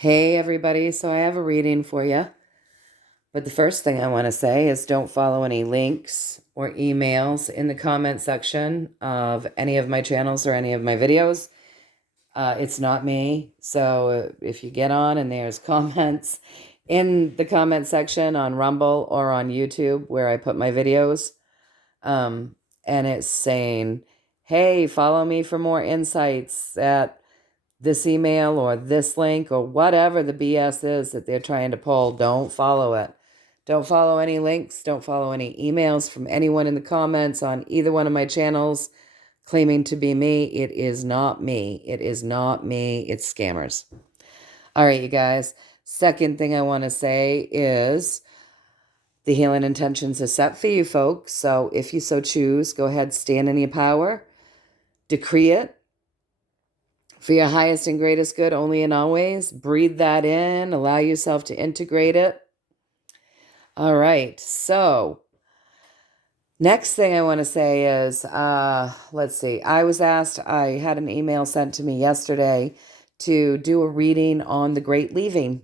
Hey, everybody. So I have a reading for you. But the first thing I want to say is don't follow any links or emails in the comment section of any of my channels or any of my videos. It's not me. So if you get on and there's comments in the comment section on Rumble or on YouTube where I put my videos, and it's saying, hey, follow me for more insights at this email or this link or whatever the BS is that they're trying to pull, don't follow it. Don't follow any links. Don't follow any emails from anyone in the comments on either one of my channels claiming to be me. It is not me. It is not me. It's scammers. All right, you guys. Second thing I want to say is the healing intentions are set for you folks. So if you so choose, go ahead, stand in your power, decree it for your highest and greatest good only and always. Breathe that in. Allow yourself to integrate it. All right. So next thing I want to say is, let's see. I had an email sent to me yesterday to do a reading on the Great Leaving.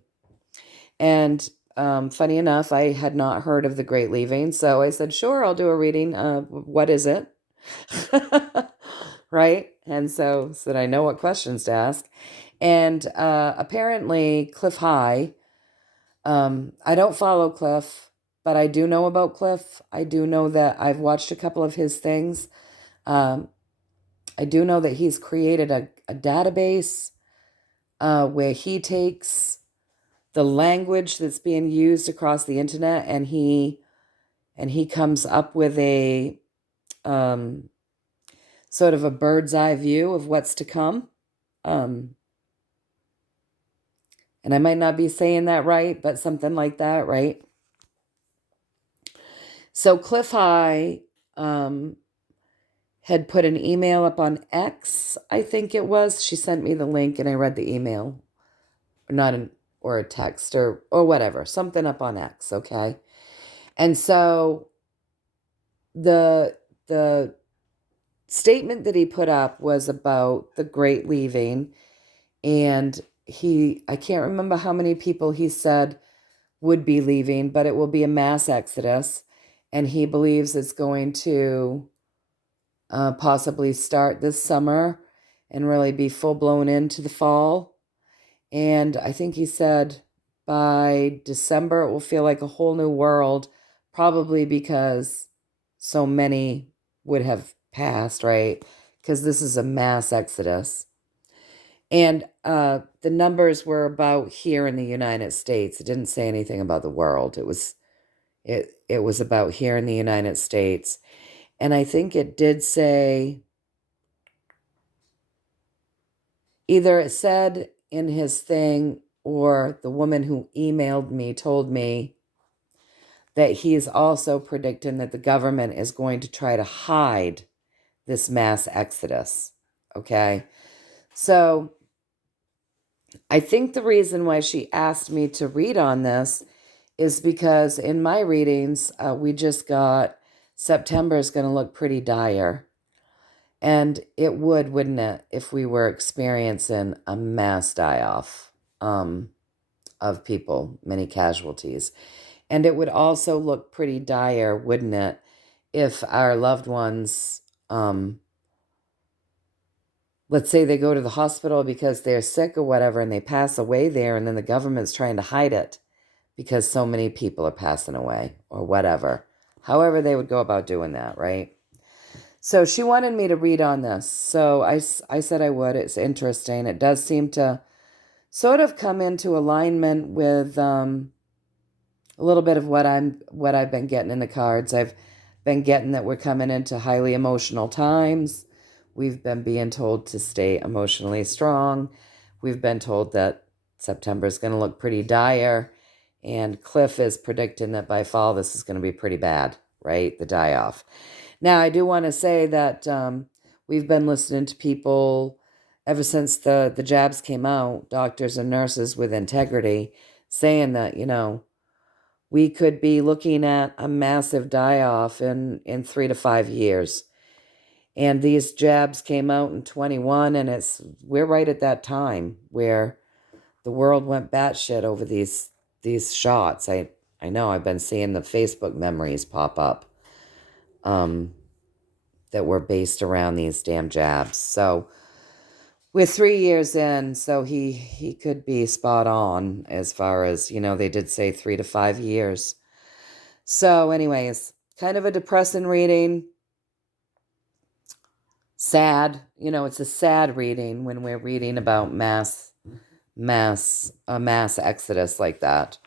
And funny enough, I had not heard of the Great Leaving. So I said, sure, I'll do a reading. What is it? Right? And so that I know what questions to ask. And apparently Cliff High, I don't follow Cliff, but I do know about Cliff. I do know that I've watched a couple of his things. I do know that he's created a database where he takes the language that's being used across the internet and he comes up with a sort of a bird's eye view of what's to come. And I might not be saying that right, but something like that, right? So Cliff High had put an email up on X, I think it was. She sent me the link and I read the email. Or a text or whatever, something up on X, okay? And so the statement that he put up was about the Great Leaving, and I can't remember how many people he said would be leaving, but it will be a mass exodus, and he believes it's going to possibly start this summer and really be full-blown into the fall. And I think he said by December it will feel like a whole new world, probably because so many would have passed, right? Because this is a mass exodus. And the numbers were about here in the United States. It didn't say anything about the world. It was about here in the United States. And I think it did say, either it said in his thing or the woman who emailed me told me that he is also predicting that the government is going to try to hide this mass exodus. Okay. So I think the reason why she asked me to read on this is because in my readings, we just got September is going to look pretty dire. And it would, wouldn't it, if we were experiencing a mass die-off of people, many casualties. And it would also look pretty dire, wouldn't it, if our loved ones, let's say they go to the hospital because they're sick or whatever, and they pass away there, and then the government's trying to hide it because so many people are passing away or whatever. However they would go about doing that, right? So she wanted me to read on this. So I said I would. It's interesting. It does seem to sort of come into alignment with a little bit of what I've been getting in the cards. I've been getting that we're coming into highly emotional times. We've been being told to stay emotionally strong. We've been told that September is going to look pretty dire. And Cliff is predicting that by fall, this is going to be pretty bad, right? The die-off. Now, I do want to say that we've been listening to people ever since the jabs came out, doctors and nurses with integrity, saying that, we could be looking at a massive die-off in 3 to 5 years. And these jabs came out in 21, and we're right at that time where the world went batshit over these shots. I know I've been seeing the Facebook memories pop up that were based around these damn jabs. So we're 3 years in, so he could be spot on as far as, they did say 3 to 5 years. So anyways, kind of a depressing reading. Sad, it's a sad reading when we're reading about mass exodus like that.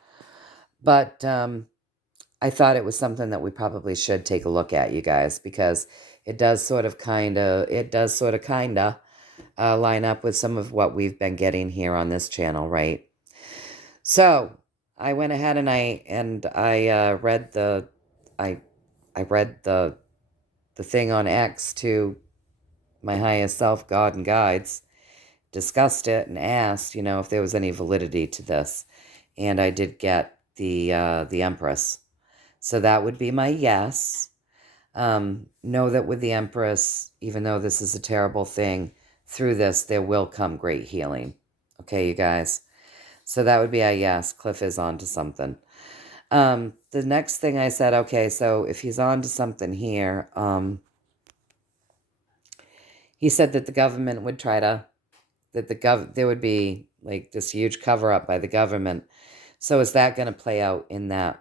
But I thought it was something that we probably should take a look at, you guys, because it does sort of kind of line up with some of what we've been getting here on this channel, right? So I went ahead and I read the thing on X to my highest self, God and guides, discussed it and asked, if there was any validity to this. And I did get the Empress. So that would be my yes. Know that with the Empress, even though this is a terrible thing, through this, there will come great healing. Okay, you guys? So that would be a yes. Cliff is on to something. The next thing I said, okay, so if he's on to something here, he said that the government would try to, there would be like this huge cover up by the government. So is that going to play out in that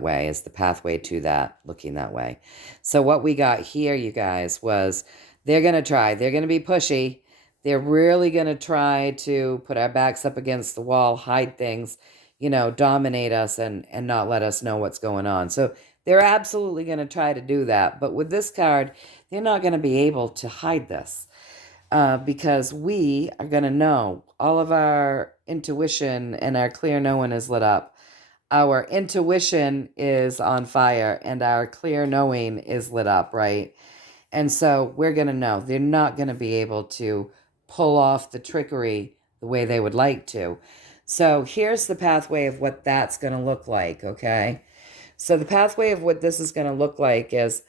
way? Is the pathway to that looking that way? So what we got here, you guys, was they're going to be pushy. They're really going to try to put our backs up against the wall, hide things, dominate us and not let us know what's going on. So they're absolutely going to try to do that. But with this card, they're not going to be able to hide this. Because we are going to know. All of our intuition and our clear knowing is lit up. Our intuition is on fire and our clear knowing is lit up, right? And so we're going to know. They're not going to be able to pull off the trickery the way they would like to. So here's the pathway of what that's going to look like, okay? So the pathway of what this is going to look like is,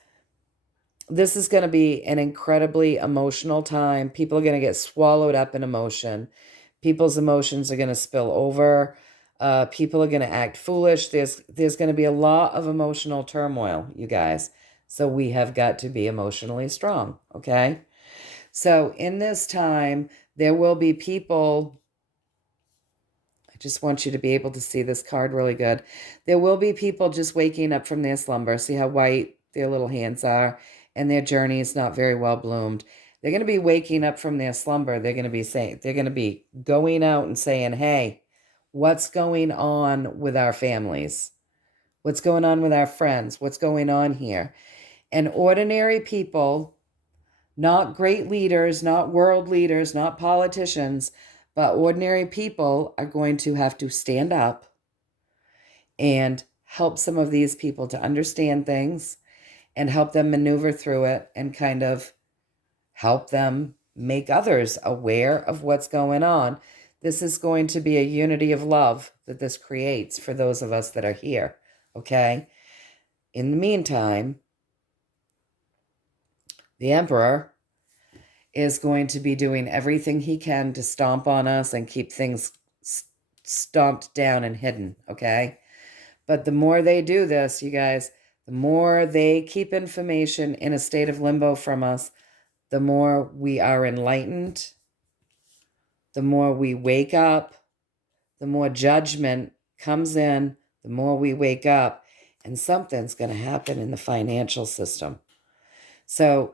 this is going to be an incredibly emotional time. People are going to get swallowed up in emotion. People's emotions are going to spill over. People are going to act foolish. There's going to be a lot of emotional turmoil, you guys. So we have got to be emotionally strong, okay? So in this time, there will be people. I just want you to be able to see this card really good. There will be people just waking up from their slumber. See how white their little hands are? And their journey is not very well bloomed. They're going to be waking up from their slumber. They're going to be going out and saying, hey, what's going on with our families? What's going on with our friends? What's going on here? And ordinary people, not great leaders, not world leaders, not politicians, but ordinary people are going to have to stand up and help some of these people to understand things and help them maneuver through it and kind of help them make others aware of what's going on. This is going to be a unity of love that this creates for those of us that are here, okay? In the meantime, the Emperor is going to be doing everything he can to stomp on us and keep things stomped down and hidden, okay? But the more they do this, you guys, the more they keep information in a state of limbo from us, the more we are enlightened, the more we wake up, the more judgment comes in, the more we wake up, and something's going to happen in the financial system. So,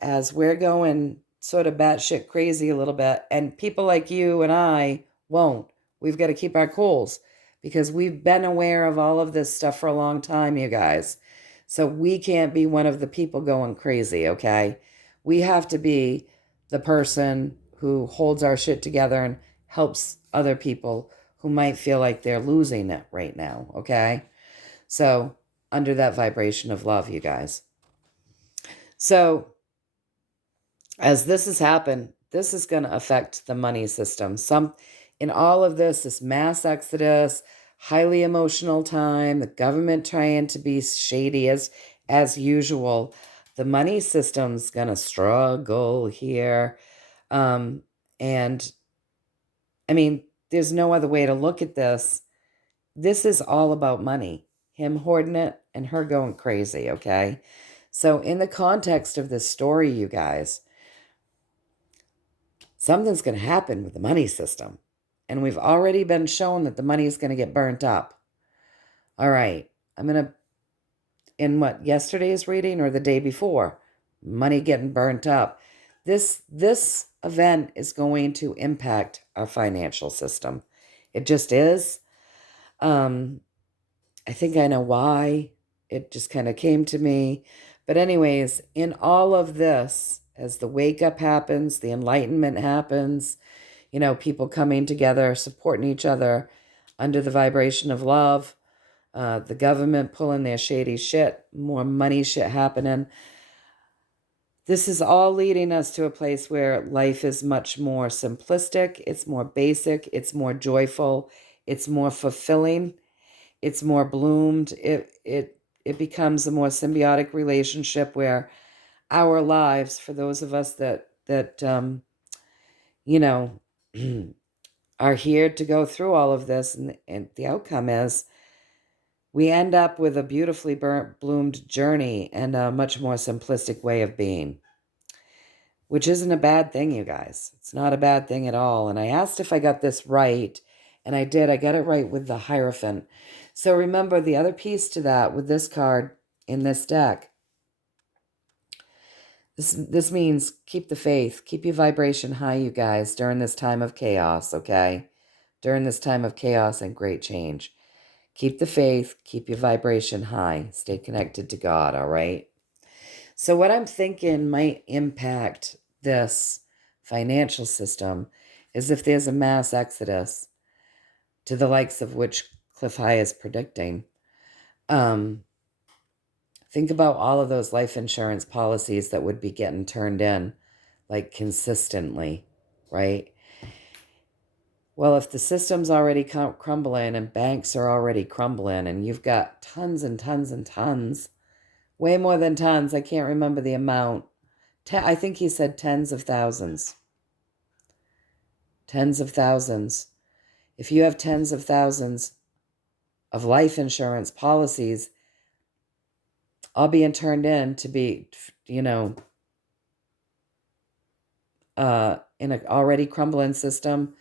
as we're going sort of batshit crazy a little bit, and people like you and I won't, we've got to keep our cools because we've been aware of all of this stuff for a long time, you guys. So we can't be one of the people going crazy, okay? We have to be the person who holds our shit together and helps other people who might feel like they're losing it right now, okay? So under that vibration of love, you guys. So as this has happened, this is going to affect the money system. In all of this mass exodus, highly emotional time, the government trying to be shady as usual. The money system's going to struggle here. And I mean, there's no other way to look at this. This is all about money. Him hoarding it and her going crazy, okay? So in the context of this story, you guys, something's going to happen with the money system. And we've already been shown that the money is going to get burnt up. All right. I'm going to, in what, yesterday's reading or the day before, money getting burnt up. This event is going to impact our financial system. It just is. I think I know why. It just kind of came to me. But anyways, in all of this, as the wake up happens, the enlightenment happens, people coming together, supporting each other under the vibration of love, the government pulling their shady shit, more money shit happening. This is all leading us to a place where life is much more simplistic, it's more basic, it's more joyful, it's more fulfilling, it's more bloomed. It becomes a more symbiotic relationship where our lives, for those of us that you know are here to go through all of this, and the outcome is we end up with a beautifully bloomed journey and a much more simplistic way of being, which isn't a bad thing, you guys. It's not a bad thing at all. And I asked if I got this right, and I did. I got it right with the Hierophant. So remember, the other piece to that with this card in this deck, this means keep the faith, keep your vibration high, you guys, during this time of chaos, okay? During this time of chaos and great change. Keep the faith, keep your vibration high, stay connected to God, all right? So what I'm thinking might impact this financial system is if there's a mass exodus to the likes of which Cliff High is predicting. Think about all of those life insurance policies that would be getting turned in, like consistently, right? Well, if the system's already crumbling and banks are already crumbling and you've got tons and tons and tons, way more than tons, I can't remember the amount. I think he said tens of thousands. Tens of thousands. If you have tens of thousands of life insurance policies all being turned in to be, in an already crumbling system,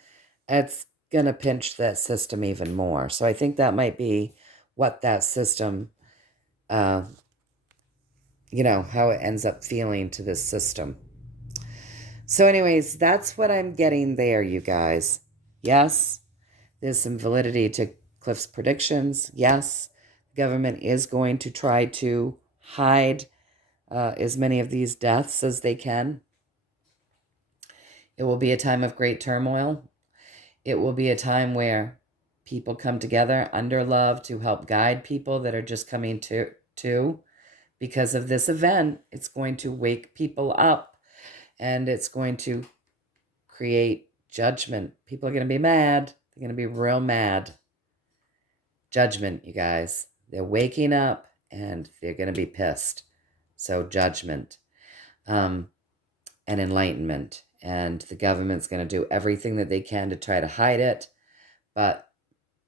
it's going to pinch that system even more. So I think that might be what that system, how it ends up feeling to this system. So anyways, that's what I'm getting there, you guys. Yes, there's some validity to Cliff's predictions. Yes, the government is going to try to hide as many of these deaths as they can. It will be a time of great turmoil. It will be a time where people come together under love to help guide people that are just coming to. Because of this event, it's going to wake people up and it's going to create judgment. People are going to be mad. They're going to be real mad. Judgment, you guys. They're waking up and they're going to be pissed. So judgment and enlightenment. And the government's going to do everything that they can to try to hide it. But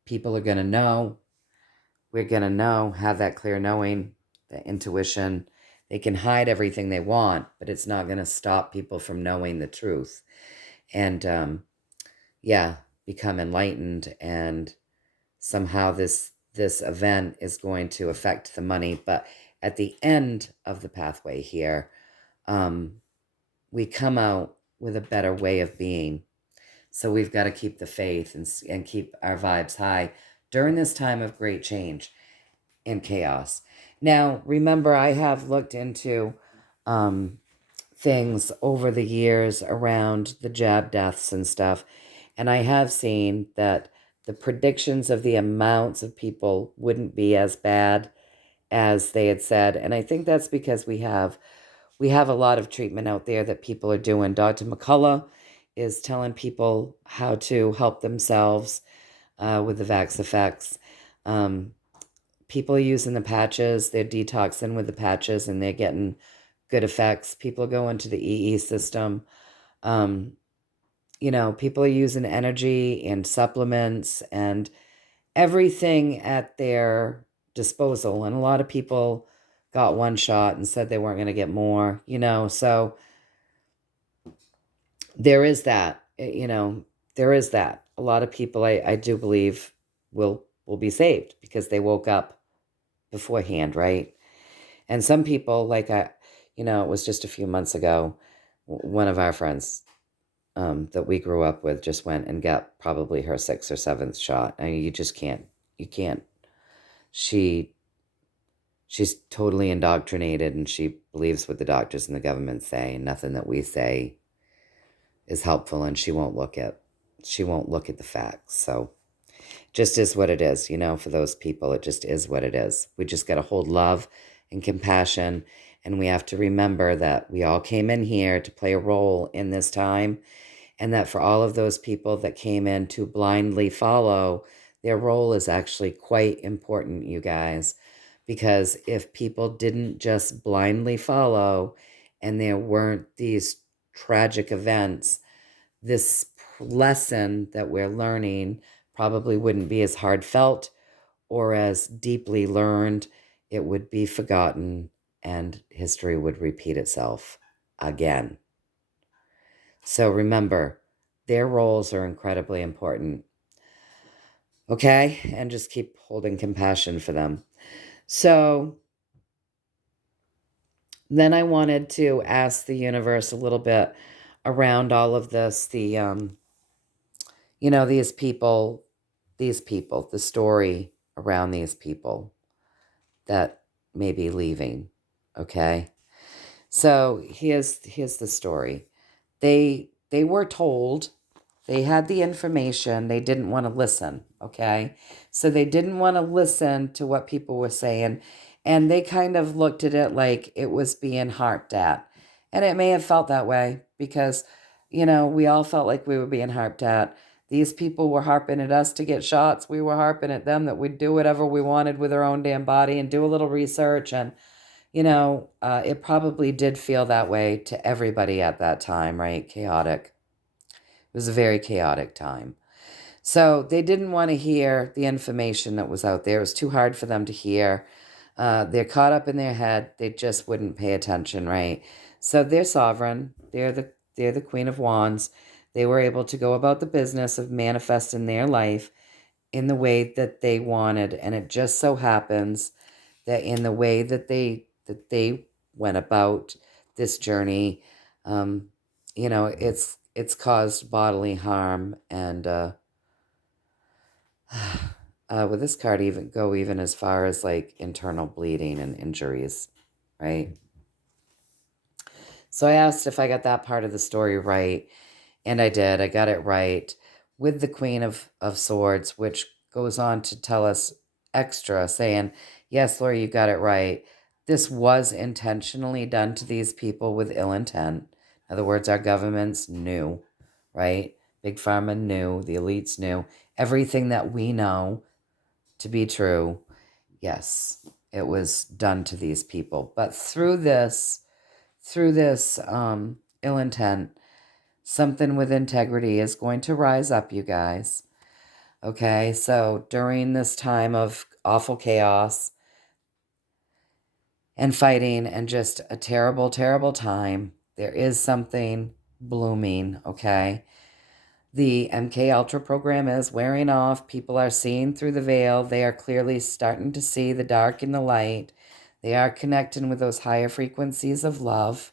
people are going to know. We're going to know, have that clear knowing, the intuition. They can hide everything they want, but it's not going to stop people from knowing the truth. And, become enlightened. And somehow this event is going to affect the money. But at the end of the pathway here, we come out with a better way of being. So we've got to keep the faith and keep our vibes high during this time of great change and chaos. Now, remember, I have looked into things over the years around the jab deaths and stuff, and I have seen that the predictions of the amounts of people wouldn't be as bad as they had said. And I think that's because we have a lot of treatment out there that people are doing. Dr. McCullough is telling people how to help themselves with the Vax effects. People are using the patches. They're detoxing with the patches and they're getting good effects. People go into the EE system. people are using energy and supplements and everything at their disposal. And a lot of people got one shot and said they weren't going to get more, so there is that, there is that. A lot of people, I do believe, will be saved because they woke up beforehand, right? And some people, like it was just a few months ago, one of our friends that we grew up with just went and got probably her 6th or 7th shot. I mean, you can't. She's totally indoctrinated, and she believes what the doctors and the government say, and nothing that we say is helpful, and she won't look at the facts. So just is what it is, for those people. It just is what it is. We just got to hold love and compassion, and we have to remember that we all came in here to play a role in this time, and that for all of those people that came in to blindly follow, their role is actually quite important, you guys, because if people didn't just blindly follow and there weren't these tragic events, this lesson that we're learning probably wouldn't be as heartfelt or as deeply learned. It would be forgotten, and history would repeat itself again. So remember, their roles are incredibly important. Okay? And just keep holding compassion for them. So then I wanted to ask the universe a little bit around all of this, these people, the story around these people that may be leaving. Okay? So here's the story. They were told, they had the information, they didn't want to listen, okay? So they didn't want to listen to what people were saying, and they kind of looked at it like it was being harped at. And it may have felt that way because, we all felt like we were being harped at. These people were harping at us to get shots. We were harping at them that we'd do whatever we wanted with our own damn body and do a little research. And it probably did feel that way to everybody at that time, right? Chaotic. It was a very chaotic time. So they didn't want to hear the information that was out there. It was too hard for them to hear. They're caught up in their head. They just wouldn't pay attention, right? So they're sovereign. They're the Queen of Wands. They were able to go about the business of manifesting their life in the way that they wanted. And it just so happens that in the way that they went about this journey, it's caused bodily harm, and with this card even as far as like internal bleeding and injuries, right? So I asked if I got that part of the story right, and I did. I got it right with the Queen of Swords, which goes on to tell us extra, saying, yes, Lorri, you got it right. This was intentionally done to these people with ill intent. In other words, our governments knew, right? Big Pharma knew, the elites knew. Everything that we know to be true, yes, it was done to these people. But through this ill intent, something with integrity is going to rise up, you guys. Okay, so during this time of awful chaos and fighting and just a terrible, terrible time, there is something blooming, okay? The MK Ultra program is wearing off. People are seeing through the veil. They are clearly starting to see the dark and the light. They are connecting with those higher frequencies of love.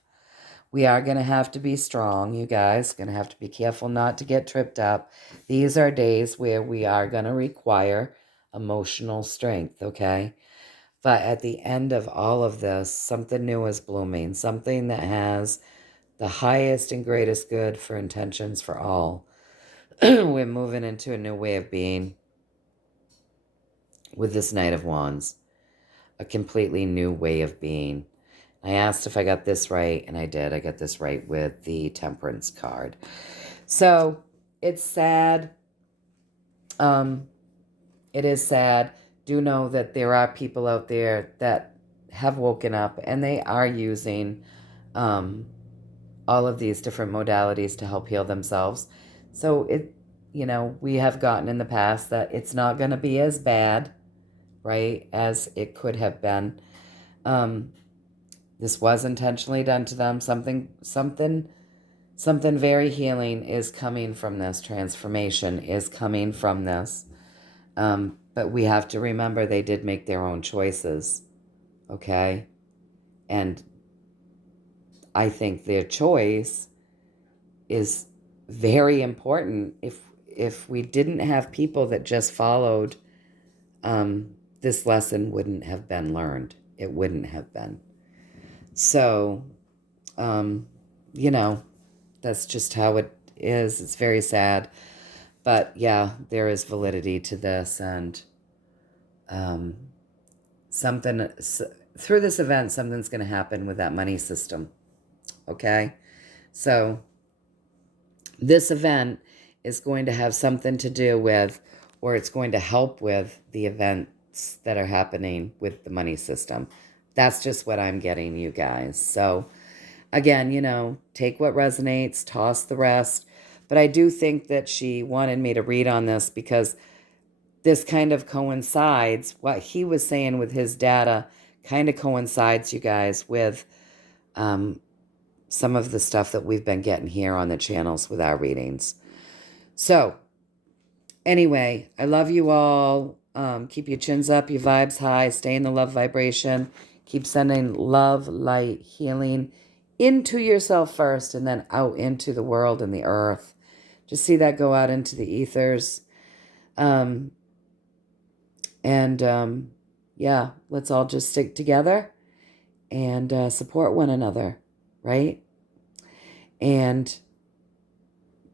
We are going to have to be strong, you guys. Going to have to be careful not to get tripped up. These are days where we are going to require emotional strength, okay? But at the end of all of this, something new is blooming. Something that has the highest and greatest good for intentions for all. We're moving into a new way of being with this Knight of Wands. A completely new way of being. I asked if I got this right, and I did. I got this right with the Temperance card. So, it's sad. It is sad. Do know that there are people out there that have woken up, and they are using all of these different modalities to help heal themselves. So we have gotten in the past that it's not going to be as bad, right, as it could have been. This was intentionally done to them. Something very healing is coming from this. Transformation is coming from this. But we have to remember they did make their own choices, okay? And I think their choice is very important. If we didn't have people that just followed, this lesson wouldn't have been learned. It wouldn't have been. So, that's just how it is. It's very sad. But yeah, there is validity to this. And through this event, something's going to happen with that money system. Okay? So this event is going to have something to do with, or it's going to help with the events that are happening with the money system. That's just what I'm getting, you guys. So again, take what resonates, toss the rest. But I do think that she wanted me to read on this because this kind of coincides. What he was saying with his data kind of coincides, you guys, with some of the stuff that we've been getting here on the channels with our readings. So anyway, I love you all. Keep your chins up, your vibes high, stay in the love vibration. Keep sending love, light, healing into yourself first and then out into the world and the earth. Just see that go out into the ethers. Yeah, let's all just stick together and support one another, right? And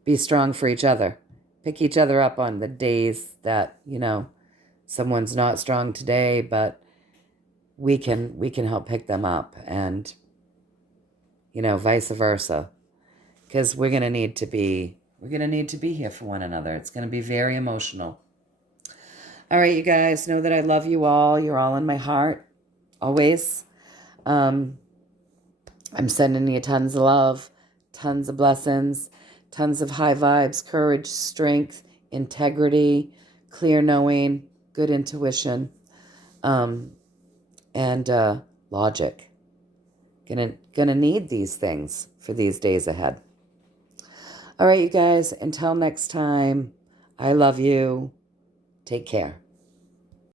be strong for each other. Pick each other up on the days that, someone's not strong today, but we can help pick them up, and vice versa, because we're going to need to be here for one another. It's going to be very emotional. All right, you guys, know that I love you all. You're all in my heart always. I'm sending you tons of love, tons of blessings, tons of high vibes, courage, strength, integrity, clear knowing, good intuition, and logic. Gonna need these things for these days ahead. All right, you guys, until next time, I love you. Take care.